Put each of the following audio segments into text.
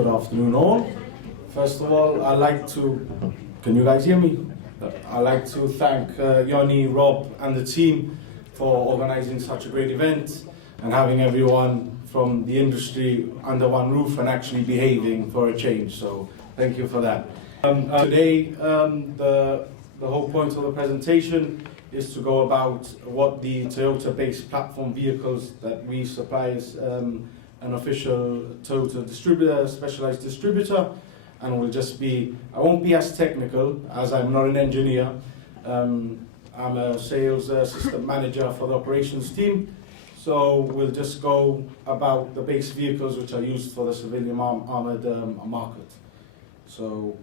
Good afternoon all. First of all, can you guys hear me? I'd like to thank Yoni, Rob and the team for organising such a great event and having everyone from the industry under one roof and actually behaving for a change. So thank you for that. Today, the whole point of the presentation is to go about what the Toyota-based platform vehicles that we supply as an official Toyota distributor, specialized distributor, and I won't be as technical as I'm not an engineer. I'm a sales assistant manager for the operations team. So we'll just go about the base vehicles which are used for the civilian armored market. So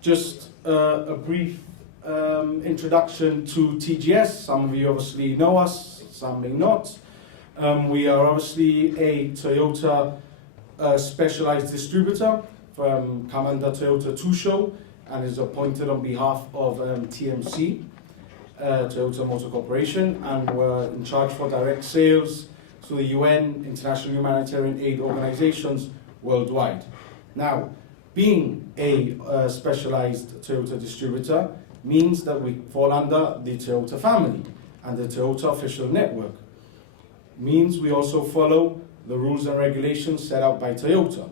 just a brief introduction to TGS. Some of you obviously know us, some may not. We are obviously a Toyota specialized distributor from Commander Toyota Tusho and is appointed on behalf of TMC, Toyota Motor Corporation, and we're in charge for direct sales to the UN, international humanitarian aid organizations worldwide. Now, being a specialized Toyota distributor means that we fall under the Toyota family and the Toyota official network. Means we also follow the rules and regulations set out by Toyota.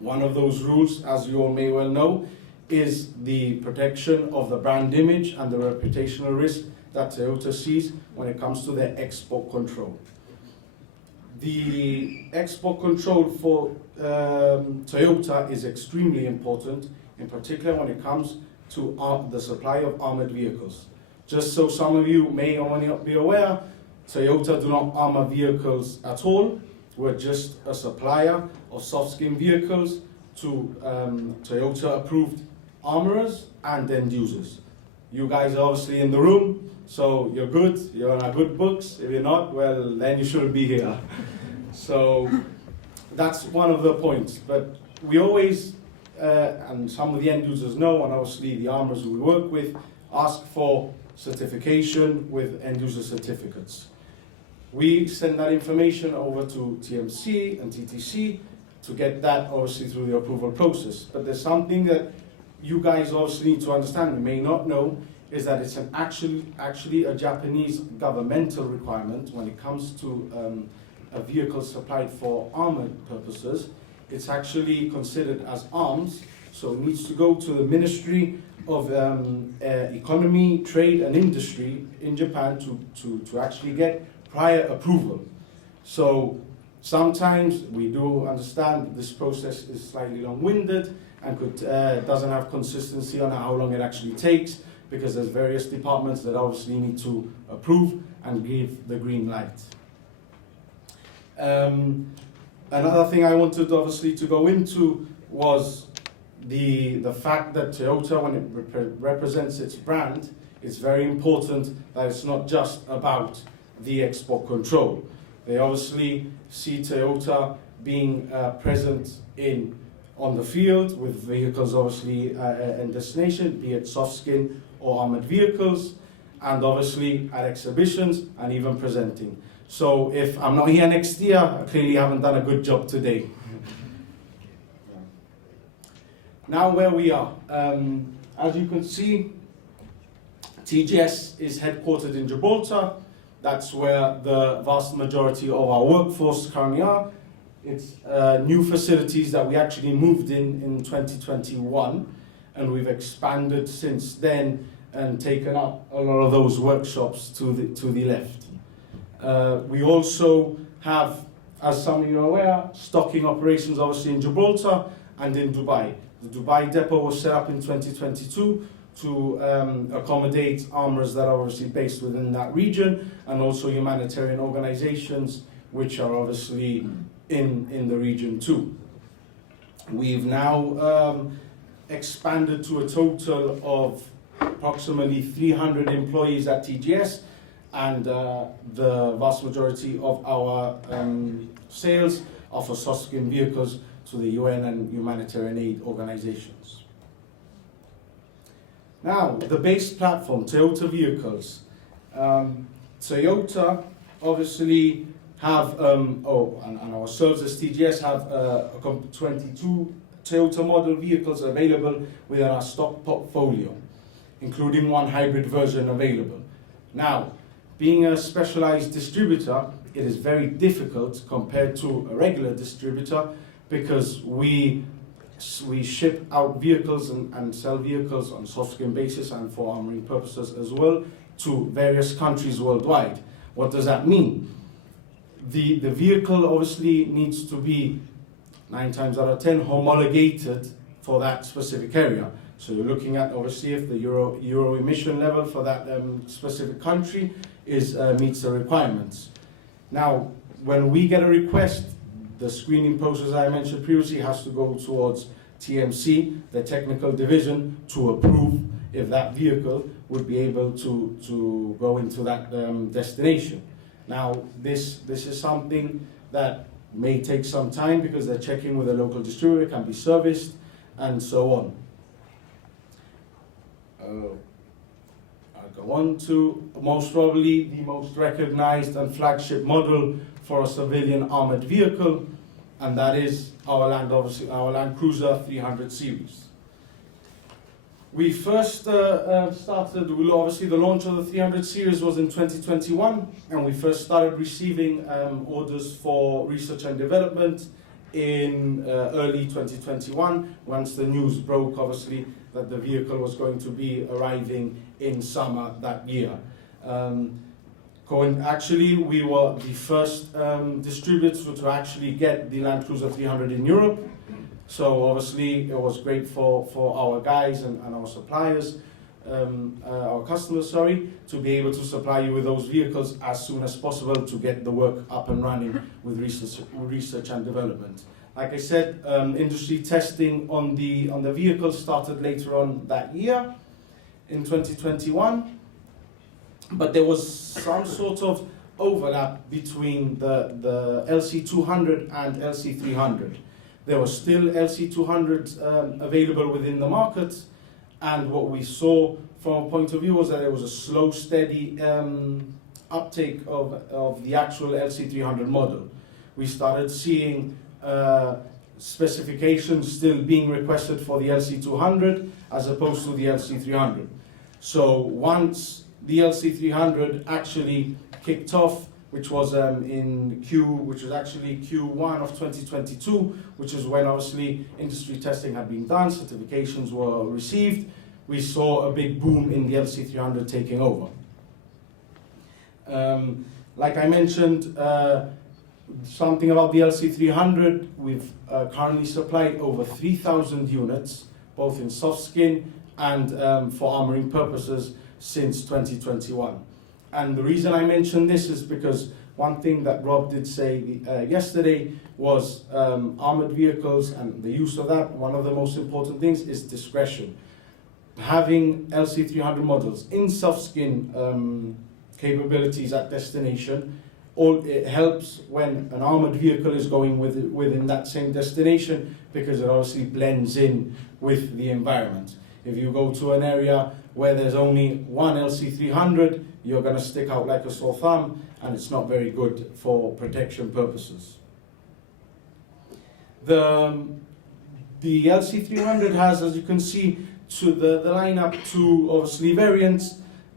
One of those rules, as you all may well know, is the protection of the brand image and the reputational risk that Toyota sees when it comes to their export control. The export control for Toyota is extremely important, in particular when it comes to the supply of armored vehicles. Just so some of you may or may not be aware, Toyota do not armor vehicles at all. We're just a supplier of soft skin vehicles to Toyota approved armorers and end users. You guys are obviously in the room, so you're good, you're on our good books. If you're not, well, then you shouldn't be here. So that's one of the points. But we always, and some of the end users know, and obviously the armorers we work with, ask for certification with end user certificates. We send that information over to TMC and TTC to get that obviously through the approval process. But there's something that you guys obviously need to understand, you may not know, is that it's actually a Japanese governmental requirement when it comes to a vehicle supplied for armored purposes. It's actually considered as arms, so it needs to go to the Ministry of Economy, Trade and Industry in Japan to actually get prior approval. So sometimes we do understand this process is slightly long-winded and doesn't have consistency on how long it actually takes, because there's various departments that obviously need to approve and give the green light. Another thing I wanted obviously to go into was the fact that Toyota, when it represents its brand, it's very important that it's not just about the export control. They obviously see Toyota being present on the field with vehicles obviously in destination, be it soft skin or armored vehicles, and obviously at exhibitions and even presenting. So if I'm not here next year, I clearly haven't done a good job today. Now where we are. As you can see, TGS is headquartered in Gibraltar. That's where the vast majority of our workforce currently are. It's new facilities that we actually moved in 2021, and we've expanded since then and taken up a lot of those workshops to the left. We also have, as some of you are aware, stocking operations obviously in Gibraltar and in Dubai. The Dubai depot was set up in 2022 to accommodate armorers that are obviously based within that region, and also humanitarian organizations which are obviously in the region too. We've now expanded to a total of approximately 300 employees at TGS, and the vast majority of our sales are for soft skin vehicles to the UN and humanitarian aid organizations. Now, the base platform, Toyota vehicles. Toyota obviously have, and ourselves as TGS have 22 Toyota model vehicles available within our stock portfolio, including one hybrid version available. Now, being a specialized distributor, it is very difficult compared to a regular distributor because we ship out vehicles and sell vehicles on soft skin basis and for armoring purposes as well to various countries worldwide. What does that mean? The vehicle obviously needs to be 9 times out of 10 homologated for that specific area. So you're looking at obviously if the Euro emission level for that specific country meets the requirements. Now, when we get a request, the screening process I mentioned previously has to go towards TMC, the technical division, to approve if that vehicle would be able to go into that destination. Now, this is something that may take some time because they're checking with a local distributor, can be serviced, and so on. I'll go on to most probably the most recognized and flagship model for a civilian armored vehicle, and that is our Land Cruiser 300 series. We first started, obviously the launch of the 300 series was in 2021, and we first started receiving orders for research and development in early 2021, once the news broke, obviously, that the vehicle was going to be arriving in summer that year. Actually, we were the first distributors to actually get the Land Cruiser 300 in Europe. So obviously it was great for our guys and our suppliers, our customers, to be able to supply you with those vehicles as soon as possible to get the work up and running with research and development. Like I said, industry testing on the vehicle started later on that year in 2021, but there was some sort of overlap between the LC200 and LC300. There were still LC200s available within the market, and what we saw from a point of view was that there was a slow, steady uptake of the actual LC300 model. We started seeing specifications still being requested for the LC200 as opposed to the LC300. So once the LC300 actually kicked off, which was which was actually Q1 of 2022, which is when obviously industry testing had been done, certifications were received, we saw a big boom in the LC300 taking over. Like I mentioned, something about the LC300, we've currently supplied over 3,000 units, both in soft skin and for armoring purposes since 2021. And the reason I mention this is because one thing that Rob did say yesterday was armored vehicles and the use of that, one of the most important things is discretion. Having LC300 models in soft skin capabilities at destination, it helps when an armored vehicle is going within that same destination because it obviously blends in with the environment. If you go to an area where there's only one LC300, you're going to stick out like a sore thumb, and it's not very good for protection purposes. The LC300 has, as you can see, to the lineup two obviously variants,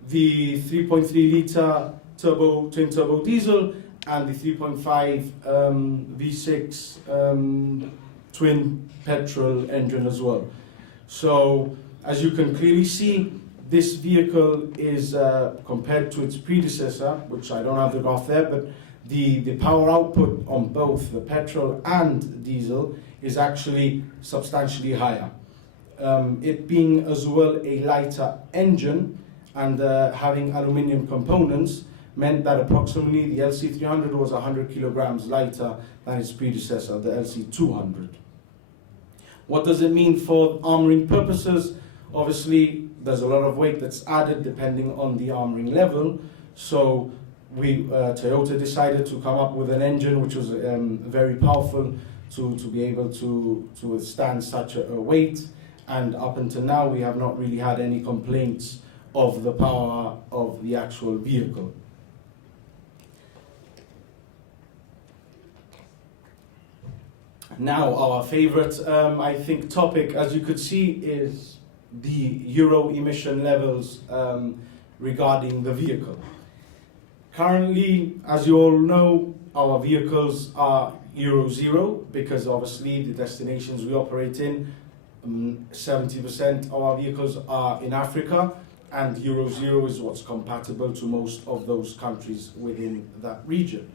the 3.3 litre twin turbo diesel and the 3.5 V6 twin petrol engine as well. So as you can clearly see, this vehicle is compared to its predecessor, which I don't have the graph there, but the power output on both the petrol and diesel is actually substantially higher. It being as well a lighter engine and having aluminium components meant that approximately the LC300 was 100 kilograms lighter than its predecessor, the LC200. What does it mean for armoring purposes? Obviously, there's a lot of weight that's added depending on the armoring level. So Toyota decided to come up with an engine which was very powerful to be able to withstand such a weight. And up until now, we have not really had any complaints of the power of the actual vehicle. Now, our favorite, I think, topic, as you could see, is the Euro emission levels regarding the vehicle. Currently, as you all know, our vehicles are Euro 0 because obviously the destinations we operate in, 70% of our vehicles are in Africa, and Euro 0 is what's compatible to most of those countries within that region.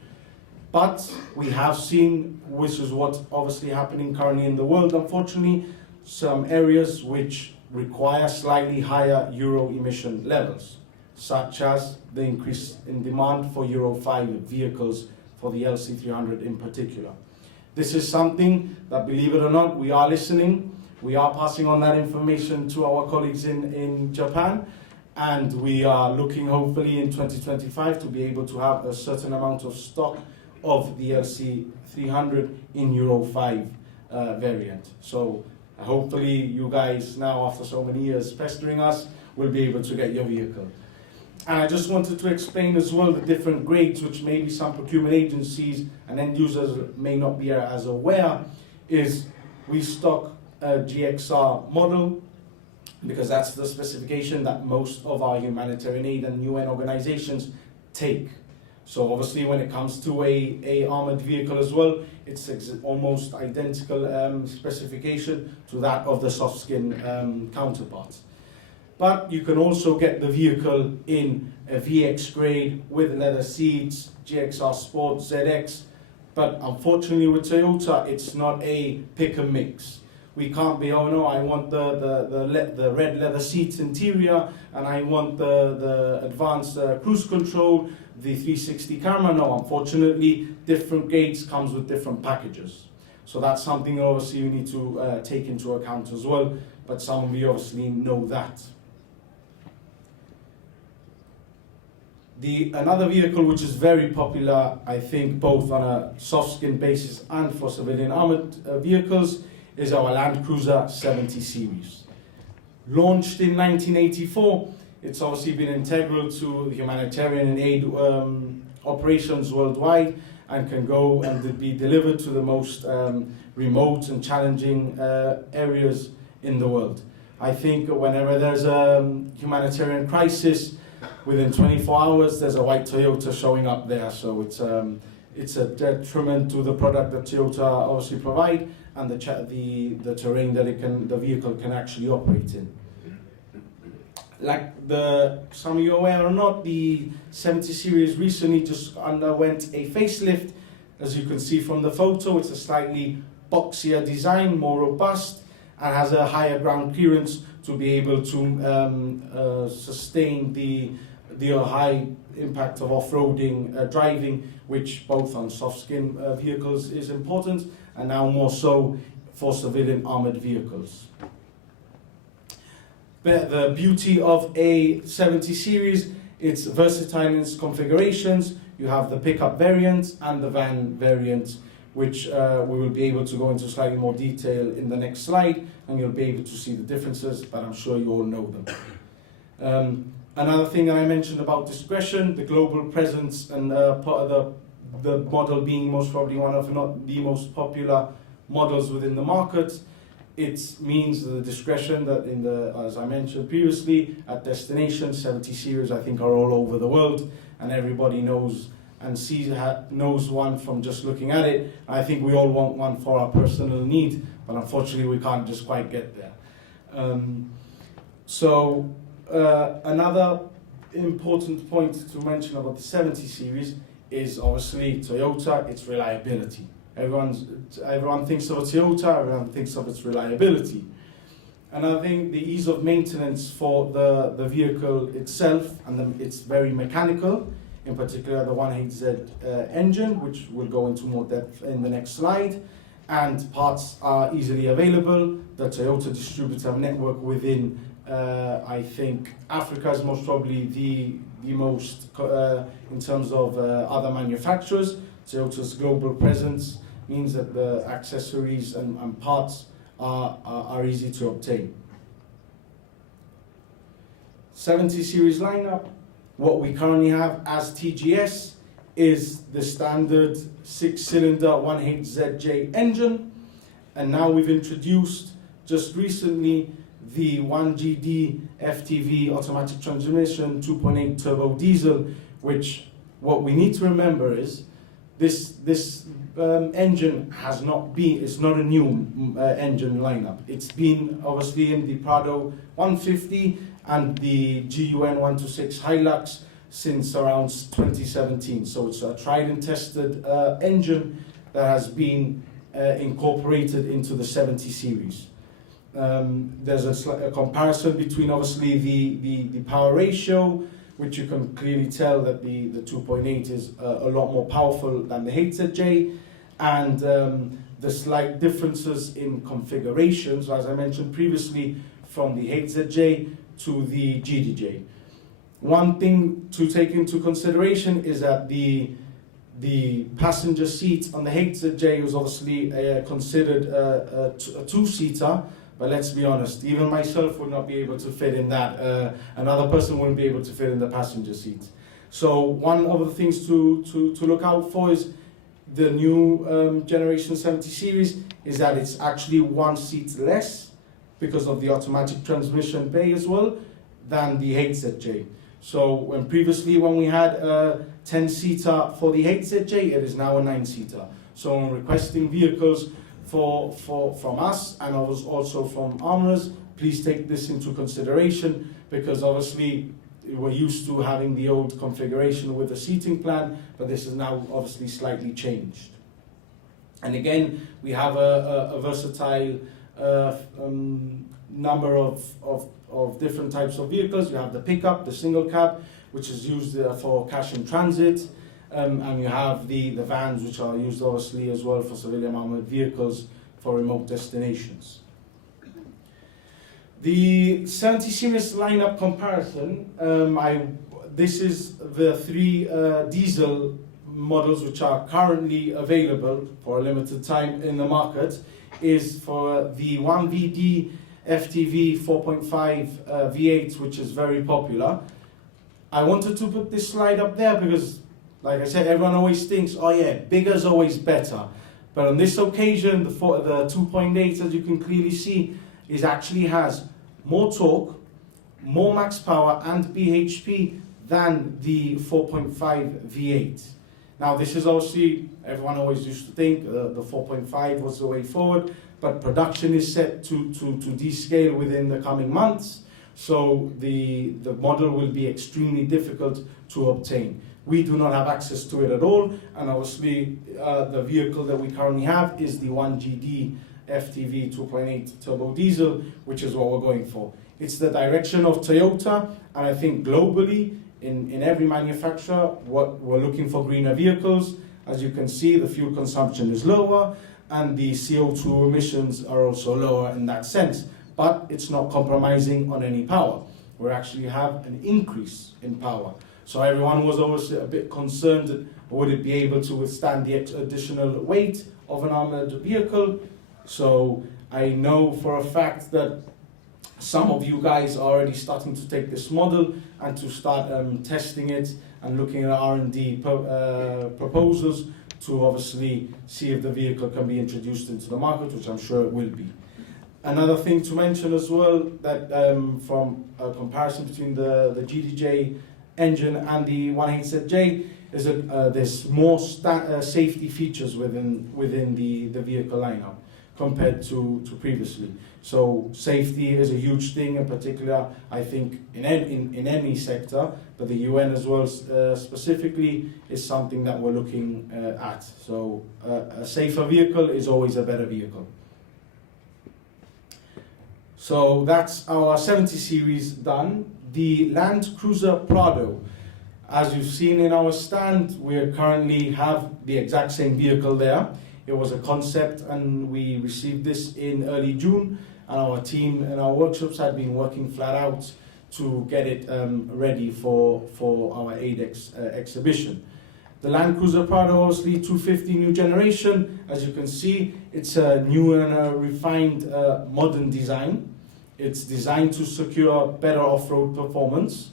But we have seen, which is what's obviously happening currently in the world, unfortunately, some areas which require slightly higher Euro emission levels, such as the increase in demand for Euro 5 vehicles for the LC300 in particular. This is something that, believe it or not, we are listening. We are passing on that information to our colleagues in Japan, and we are looking hopefully in 2025 to be able to have a certain amount of stock of the LC300 in Euro 5 variant. So hopefully you guys now, after so many years pestering us, will be able to get your vehicle. And I just wanted to explain as well the different grades, which maybe some procurement agencies and end users may not be as aware, is we stock a GXR model because that's the specification that most of our humanitarian aid and UN organizations take. So obviously when it comes to a armored vehicle as well, it's almost identical specification to that of the soft skin counterparts. But you can also get the vehicle in a VX grade with leather seats, GXR Sport, ZX. But unfortunately with Toyota, it's not a pick and mix. We can't be, oh no, I want the red leather seats interior, and I want the advanced cruise control, the 360 camera. No, unfortunately, different gates comes with different packages. So that's something obviously you need to take into account as well, but some of you obviously know that. Another vehicle which is very popular, I think, both on a soft skin basis and for civilian armored vehicles, is our Land Cruiser 70 series. Launched in 1984, it's obviously been integral to humanitarian aid operations worldwide and can go and be delivered to the most remote and challenging areas in the world. I think whenever there's a humanitarian crisis, within 24 hours, there's a white Toyota showing up there. So it's a detriment to the product that Toyota obviously provide and the terrain that the vehicle can actually operate in. Like some of you are aware or not, the 70 series recently just underwent a facelift. As you can see from the photo, it's a slightly boxier design, more robust, and has a higher ground clearance to be able to sustain the high impact of off-roading driving, which both on soft skin vehicles is important, and now more so for civilian armored vehicles. But the beauty of a 70 series, it's versatile in its configurations. You have the pickup variant and the van variant, which we will be able to go into slightly more detail in the next slide, and you'll be able to see the differences, but I'm sure you all know them. Another thing that I mentioned about discretion, the global presence, and part of the model being most probably one of, not the most popular models within the market. It means the discretion that as I mentioned previously, at destination, 70 series I think are all over the world, and everybody knows and knows one from just looking at it. I think we all want one for our personal need, but unfortunately we can't just quite get there. Another important point to mention about the 70 series is obviously Toyota, its reliability. Everyone thinks of a Toyota, everyone thinks of its reliability. And I think the ease of maintenance for the vehicle itself, and it's very mechanical, in particular the 1.8Z engine, which we'll go into more depth in the next slide, and parts are easily available. The Toyota distributor network within, I think, Africa is most probably the most, in terms of other manufacturers. Toyota's global presence means that the accessories and parts are easy to obtain. 70 series lineup, what we currently have as TGS is the standard 6-cylinder 1.8ZJ engine. and now we've introduced just recently the 1GD FTV automatic transmission 2.8 turbo diesel, which what we need to remember is this engine has not been, it's not a new engine lineup. It's been obviously in the Pardo 150 and the GUN 126 Hilux since around 2017. So it's a tried and tested engine that has been incorporated into the 70 series. There's a comparison between obviously the power ratio, which you can clearly tell that the 2.8 is a lot more powerful than the HZJ, and the slight differences in configurations, as I mentioned previously, from the HZJ to the GDJ. One thing to take into consideration is that the passenger seat on the HZJ was obviously considered a two-seater, but let's be honest, even myself would not be able to fit in that. Another person wouldn't be able to fit in the passenger seat. So one of the things to look out for is the new Generation 70 series is that it's actually one seat less because of the automatic transmission bay as well than the HZJ. So when we had a 10-seater for the HZJ, it is now a 9-seater. So when requesting vehicles from us and also from Armoured, please take this into consideration, because obviously we're used to having the old configuration with the seating plan, but this is now obviously slightly changed. And again, we have a versatile number of different types of vehicles. You have the pickup, the single cab, which is used for cash in transit. And you have the vans, which are used obviously as well for civilian armored vehicles for remote destinations. The 70 series lineup comparison, this is the 3 diesel models which are currently available for a limited time in the market, is for the 1VD FTV 4.5 V8, which is very popular. I wanted to put this slide up there because, like I said, everyone always thinks, oh yeah, bigger is always better. But on this occasion, the 2.8, as you can clearly see, actually has more torque, more max power and bhp than the 4.5 V8. Now this is obviously, everyone always used to think the 4.5 was the way forward, but production is set to descale within the coming months. So the model will be extremely difficult to obtain. We do not have access to it at all, and obviously the vehicle that we currently have is the 1GD FTV 2.8 turbo diesel, which is what we're going for. It's the direction of Toyota, and I think globally, in every manufacturer, what we're looking for greener vehicles. As you can see, the fuel consumption is lower, and the CO2 emissions are also lower in that sense. But it's not compromising on any power. We actually have an increase in power. So everyone was always a bit concerned, would it be able to withstand the additional weight of an armored vehicle? So I know for a fact that some of you guys are already starting to take this model and to start testing it and looking at R&D proposals to obviously see if the vehicle can be introduced into the market, which I'm sure it will be. Another thing to mention as well, that from a comparison between the GDJ engine and the 1HZJ, is that there's more safety features within the vehicle lineup compared to previously. So safety is a huge thing, in particular, I think, in any sector, but the UN as well specifically is something that we're looking at. So a safer vehicle is always a better vehicle. So that's our 70 series done. The Land Cruiser Pardo. As you've seen in our stand, we currently have the exact same vehicle there. It was a concept and we received this in early June, and our team and our workshops had been working flat out to get it ready for our ADEX exhibition. The Land Cruiser Pardo, obviously 250 new generation. As you can see, it's a new and a refined modern design. It's designed to secure better off-road performance.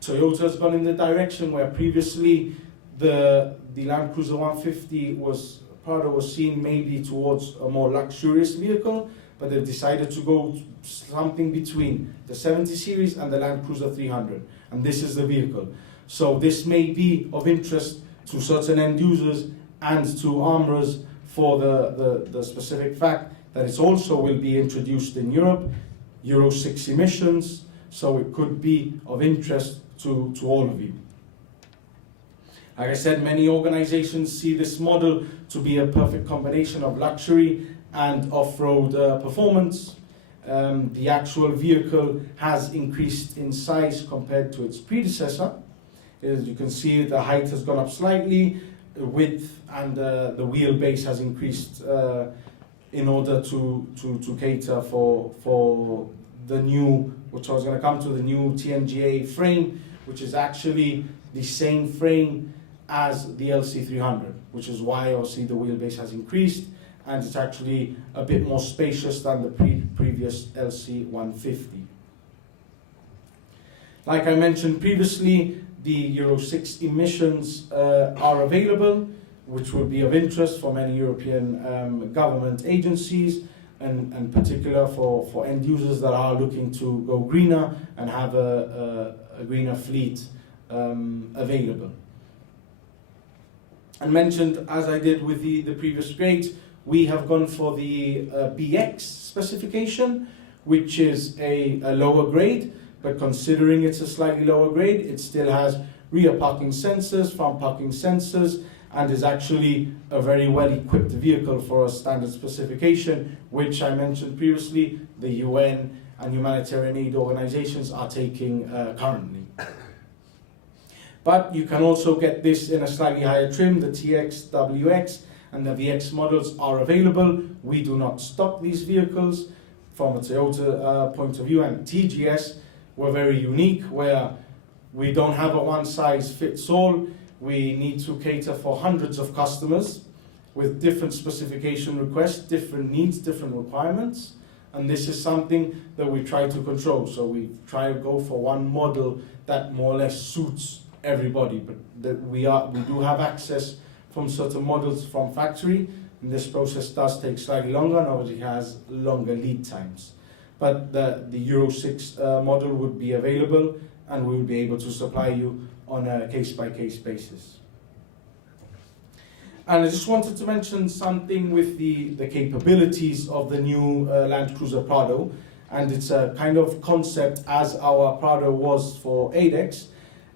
Toyota's gone in the direction where previously the Land Cruiser 150 was Pardo was seen maybe towards a more luxurious vehicle, but they've decided to go something between the 70 series and the Land Cruiser 300, and this is the vehicle. So this may be of interest to certain end users and to armourers for the specific fact that it also will be introduced in Europe, Euro 6 emissions, so it could be of interest to all of you. Like I said, many organizations see this model to be a perfect combination of luxury and off-road performance. The actual vehicle has increased in size compared to its predecessor. As you can see, the height has gone up slightly, width and the wheelbase has increased in order to cater for the new, which I was going to come to, the new TNGA frame, which is actually the same frame as the LC300, which is why obviously the wheelbase has increased, and it's actually a bit more spacious than the previous LC150. Like I mentioned previously, the Euro 6 emissions are available, which will be of interest for many European government agencies, and in particular for end users that are looking to go greener and have a greener fleet available. And mentioned, as I did with the previous grades, we have gone for the BX specification, which is a lower grade, but considering it's a slightly lower grade, it still has rear parking sensors, front parking sensors, and is actually a very well-equipped vehicle for a standard specification, which I mentioned previously, the UN and humanitarian aid organizations are taking currently. But you can also get this in a slightly higher trim. The TX, WX, and the VX models are available. We do not stock these vehicles from a Toyota point of view, and TGS were very unique, where we don't have a one-size-fits-all. We need to cater for hundreds of customers with different specification requests, different needs, different requirements, and this is something that we try to control. So we try to go for one model that more or less suits everybody, but that we do have access from certain models from factory, and this process does take slightly longer and obviously has longer lead times. But the Euro 6 model would be available, and we will be able to supply you on a case-by-case basis. And I just wanted to mention something with the capabilities of the new Land Cruiser Pardo, and it's a kind of concept as our Pardo was for ADEX.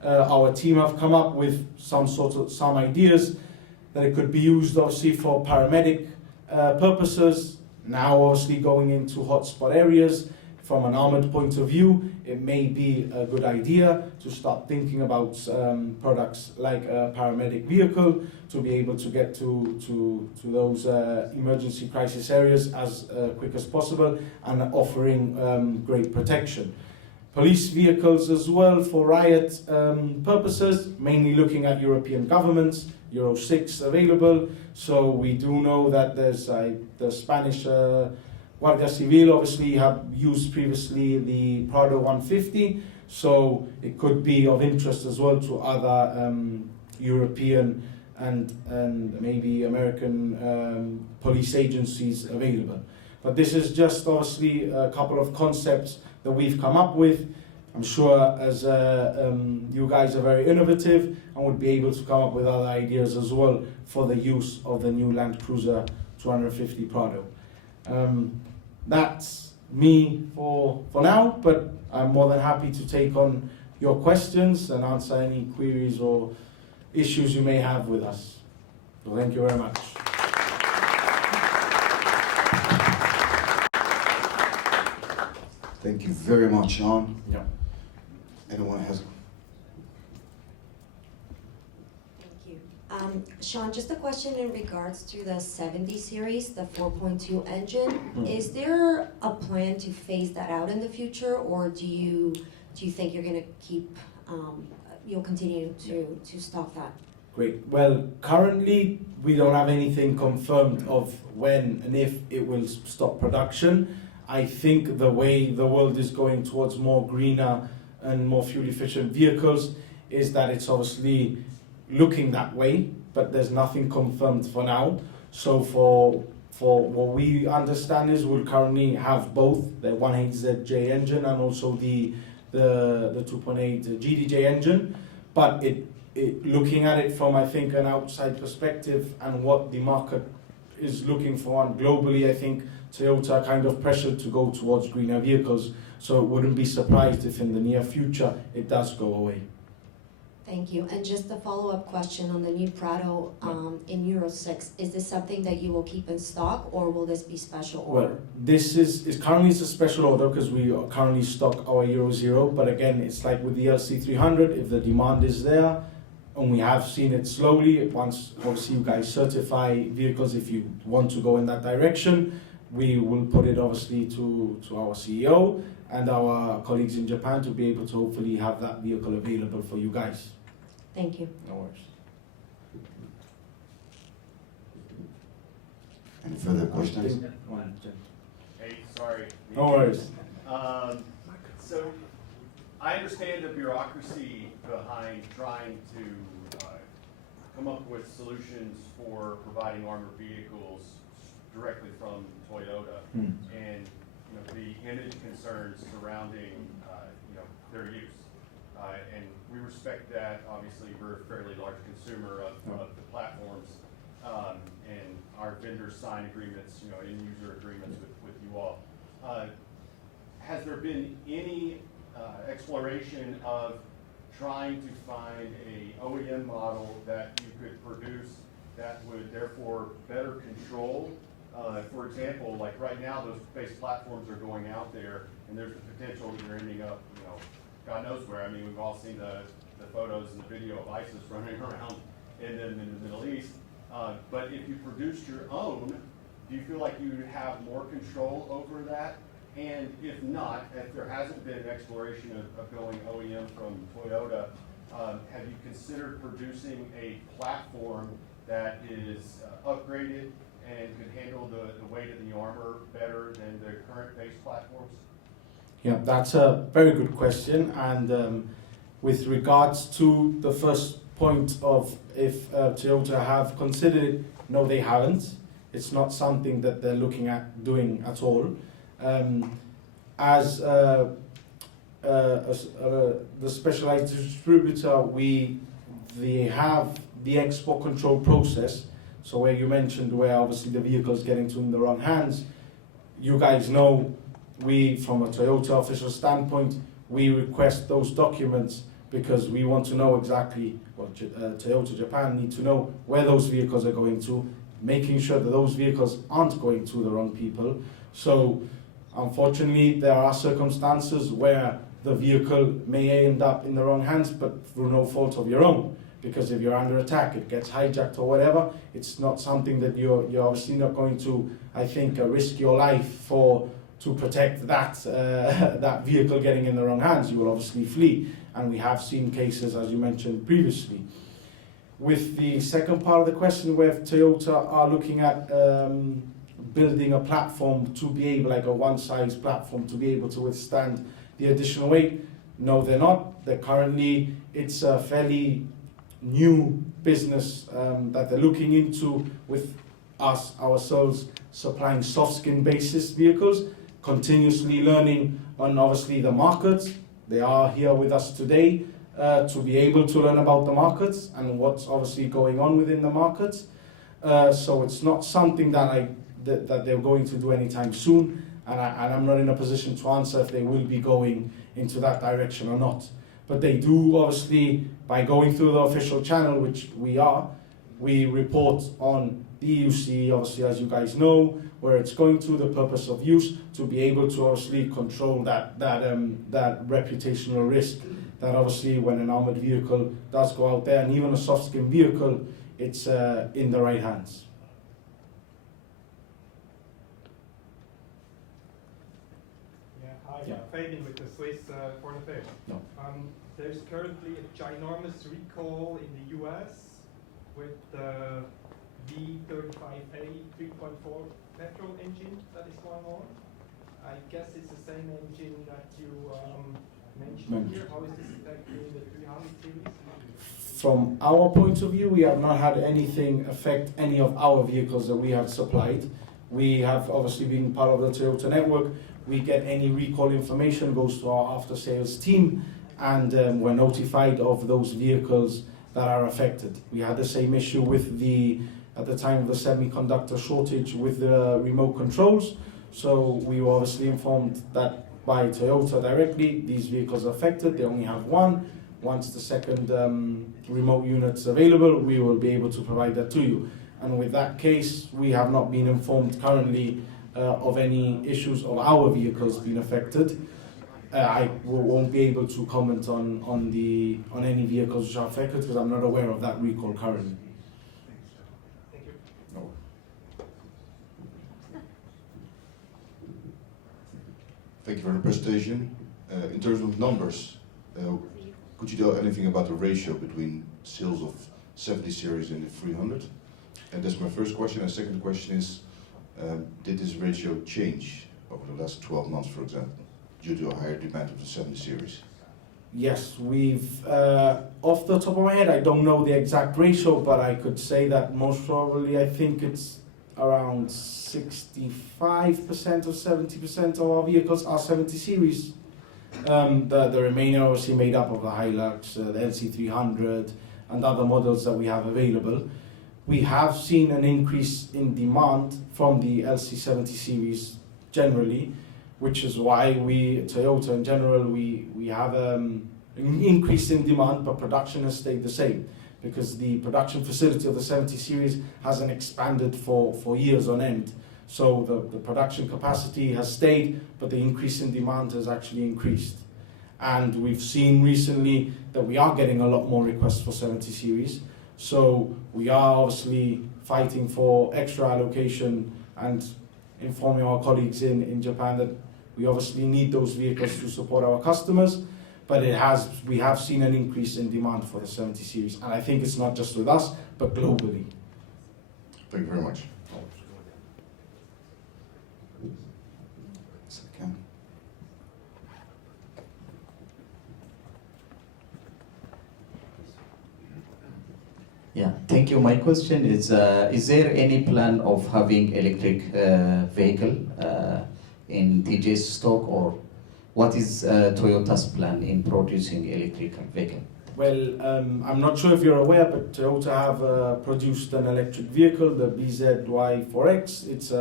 Our team have come up with some ideas that it could be used obviously for paramedic purposes. Now obviously going into hotspot areas, from an armored point of view, it may be a good idea to start thinking about products like a paramedic vehicle to be able to get to those emergency crisis areas as quick as possible and offering great protection. Police vehicles as well for riot purposes, mainly looking at European governments, Euro 6 available. So we do know that there's the Spanish Guardia Civil obviously have used previously the Pardo 150, so it could be of interest as well to other European and maybe American police agencies available. But this is just obviously a couple of concepts that we've come up with. I'm sure as you guys are very innovative and would be able to come up with other ideas as well for the use of the new Land Cruiser 250 Pardo. That's me for now, but I'm more than happy to take on your questions and answer any queries or issues you may have with us. So thank you very much. Thank you very much, Sean. Yeah. Anyone has? Sean, just a question in regards to the 70 series, the 4.2 engine. Is there a plan to phase that out in the future, or do you think you're going to keep, you'll continue to stock that? Great. Well, currently we don't have anything confirmed of when and if it will stop production. I think the way the world is going towards more greener and more fuel efficient vehicles is that it's obviously looking that way, but there's nothing confirmed for now. So for what we understand is we'll currently have both the 1.8ZJ engine and also the 2.8 GDJ engine, but looking at it from, I think, an outside perspective and what the market is looking for, and globally, I think Toyota are kind of pressured to go towards greener vehicles, so it wouldn't be surprised if in the near future it does go away. Thank you. And just a follow-up question on the new Pardo in Euro 6. Is this something that you will keep in stock, or will this be special order? Well, this is currently it's a special order because we are currently stock our Euro 0, but again, it's like with the LC300, if the demand is there, and we have seen it slowly, once obviously you guys certify vehicles, if you want to go in that direction, we will put it obviously to our CEO and our colleagues in Japan to be able to hopefully have that vehicle available for you guys. Thank you. No worries. Any further questions? Hey, sorry. No worries. So I understand the bureaucracy behind trying to come up with solutions for providing armored vehicles directly from Toyota, and the image concerns surrounding their use. And we respect that. Obviously, we're a fairly large consumer of the platforms, and our vendors sign agreements, end user agreements with you all. Has there been any exploration of trying to find a OEM model that you could produce that would therefore better control? For example, like right now, those space platforms are going out there, and there's the potential that you're ending up, God knows where. I mean, we've all seen the photos and the video of ISIS running around in the Middle East. But if you produced your own, do you feel like you have more control over that? And if not, if there hasn't been an exploration of going OEM from Toyota, have you considered producing a platform that is upgraded and could handle the weight of the armor better than the current base platforms? Yeah, that's a very good question. And with regards to the first point of if Toyota have considered it, no, they haven't. It's not something that they're looking at doing at all. As the specialized distributor, they have the export control process. So where you mentioned where obviously the vehicle is getting to in the wrong hands, you guys know we, from a Toyota official standpoint, we request those documents because we want to know exactly what Toyota Japan need to know where those vehicles are going to, making sure that those vehicles aren't going to the wrong people. So unfortunately, there are circumstances where the vehicle may end up in the wrong hands, but through no fault of your own. Because if you're under attack, it gets hijacked or whatever, it's not something that you're obviously not going to, I think, risk your life to protect that that vehicle getting in the wrong hands. You will obviously flee. And we have seen cases, as you mentioned previously. With the second part of the question, where Toyota are looking at building a platform to be able, like a one-size platform, to be able to withstand the additional weight, no, they're not. They're currently, it's a fairly new business that they're looking into with us, ourselves, supplying soft skin basis vehicles, continuously learning on obviously the markets. They are here with us today to be able to learn about the markets and what's obviously going on within the markets. So it's not something that they're going to do anytime soon, and I'm not in a position to answer if they will be going into that direction or not. But they do, obviously, by going through the official channel, which we report on the EUC, obviously, as you guys know, where it's going to the purpose of use to be able to obviously control that reputational risk. That obviously, when an armored vehicle does go out there, and even a soft skin vehicle, it's in the right hands. Hi, Fabian with the Swiss Foreign Affairs. No. There's currently a ginormous recall in the US with the V35A 3.4 petrol engine that is going on. I guess it's the same engine that you mentioned here? How is this affecting the 300 series? From our point of view, we have not had anything affect any of our vehicles that we have supplied. We have obviously been part of the Toyota network. We get any recall information, goes to our after sales team, and we're notified of those vehicles that are affected. We had the same issue with at the time of the semiconductor shortage with the remote controls. So we were obviously informed that by Toyota directly, these vehicles are affected. They only have one. Once the second remote unit's available, we will be able to provide that to you. And with that case, we have not been informed currently of any issues of our vehicles being affected. I won't be able to comment on any vehicles which are affected because I'm not aware of that recall currently. Thank you. No. Thank you for the presentation. In terms of numbers, could you tell anything about the ratio between sales of 70 series and the 300? And that's my first question. And second question is, did this ratio change over the last 12 months, for example, due to a higher demand of the 70 series? Yes, we've, off the top of my head, I don't know the exact ratio, but I could say that most probably I think it's around 65% or 70% of our vehicles are 70 series. The remainder obviously made up of the Hilux, the LC300 and other models that we have available. We have seen an increase in demand from the LC70 series generally, which is why Toyota in general, we have an increase in demand, but production has stayed the same because the production facility of the 70 series hasn't expanded for years on end. So the production capacity has stayed, but the increase in demand has actually increased. And we've seen recently that we are getting a lot more requests for 70 series. So we are obviously fighting for extra allocation and informing our colleagues in Japan that we obviously need those vehicles to support our customers, but we have seen an increase in demand for the 70 series. And I think it's not just with us, but globally. Thank you very much. Second. Yeah, thank you. My question is there any plan of having electric vehicle in TJ's stock, or what is Toyota's plan in producing electric vehicle? Well, I'm not sure if you're aware, but Toyota have produced an electric vehicle, the BZY4X. It's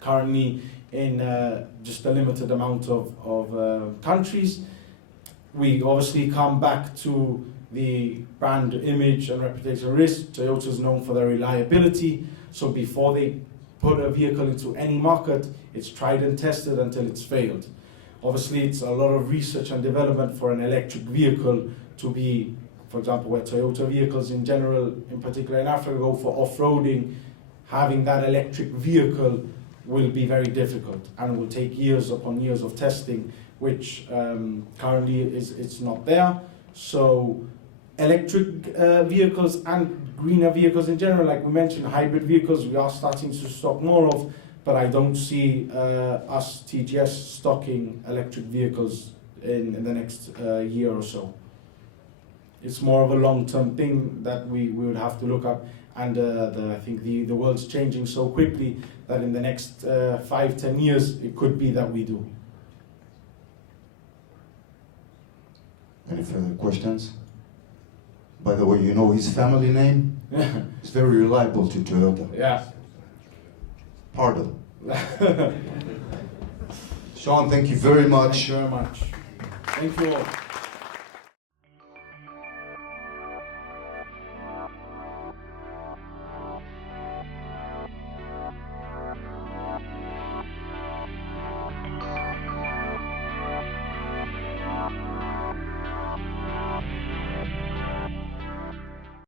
currently in just a limited amount of countries. We obviously come back to the brand image and reputation risk. Toyota is known for their reliability, so before they put a vehicle into any market, it's tried and tested until it's failed. Obviously, it's a lot of research and development for an electric vehicle to be, for example, where Toyota vehicles in general, in particular in Africa, go for off-roading. Having that electric vehicle will be very difficult and will take years upon years of testing, which currently it's not there. So electric vehicles and greener vehicles in general, like we mentioned, hybrid vehicles, we are starting to stock more of, but I don't see us, TGS, stocking electric vehicles in the next year or so. It's more of a long-term thing that we would have to look up, and I think the world's changing so quickly that in the next 5-10 years, it could be that we do. Any further questions? By the way, you know his family name? It's very reliable to Toyota. Yeah. Pardo. Sean, thank you very much. Thank you very much. Thank you all.